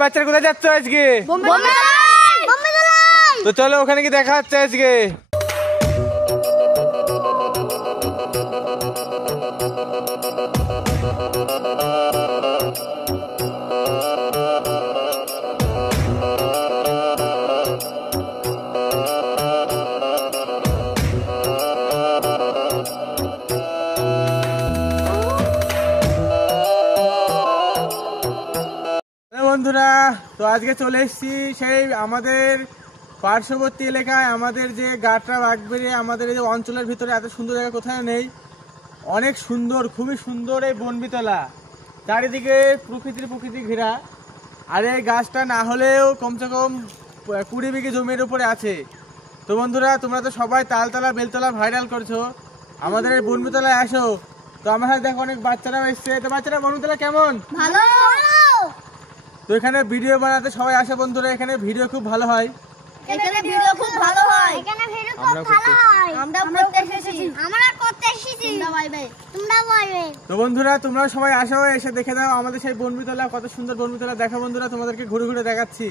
বাচ্চারা কোথায় যাচ্ছ আজকে? তো চলো ওখানে কি দেখা হচ্ছে আজকে। বন্ধুরা, তো আজকে চলে এসেছি সেই আমাদের পার্শ্ববর্তী এলাকায়। আমাদের যে গাটরা বাগবেড়ে আমাদের এই অঞ্চলের ভিতরে এত সুন্দর জায়গা কোথায় নেই। অনেক সুন্দর, খুবই সুন্দর এই বনবিতলা, চারিদিকে প্রকৃতি ঘেরা। আর এই গাছটা না হলেও কমসে কম 20 বিঘে জমির উপরে আছে। তো বন্ধুরা, তোমরা তো সবাই তালতলা বেলতলা ভাইরাল করছো, আমাদের এই বনবিতলায় আসো। তো আমার সাথে দেখো অনেক বাচ্চারাও এসছে। তো বাচ্চারা বনবিতলা কেমন? ভালো। তো এখানে ভিডিও বানাতে সবাই আসে বন্ধুরা, এখানে ভিডিও খুব ভালো হয়। এখানে ভিডিও খুব ভালো হয়। এখানে ভিডিও খুব ভালো হয়। আমরা করতে এসেছি। তোমরা বলবে। তো বন্ধুরা, তোমরা সবাই আসো, এসে দেখে দাও আমাদের সেই বনবিতলা, কত সুন্দর বনবিতলা। দেখো বন্ধুরা, তোমাদেরকে ঘুরে ঘুরে দেখাচ্ছি।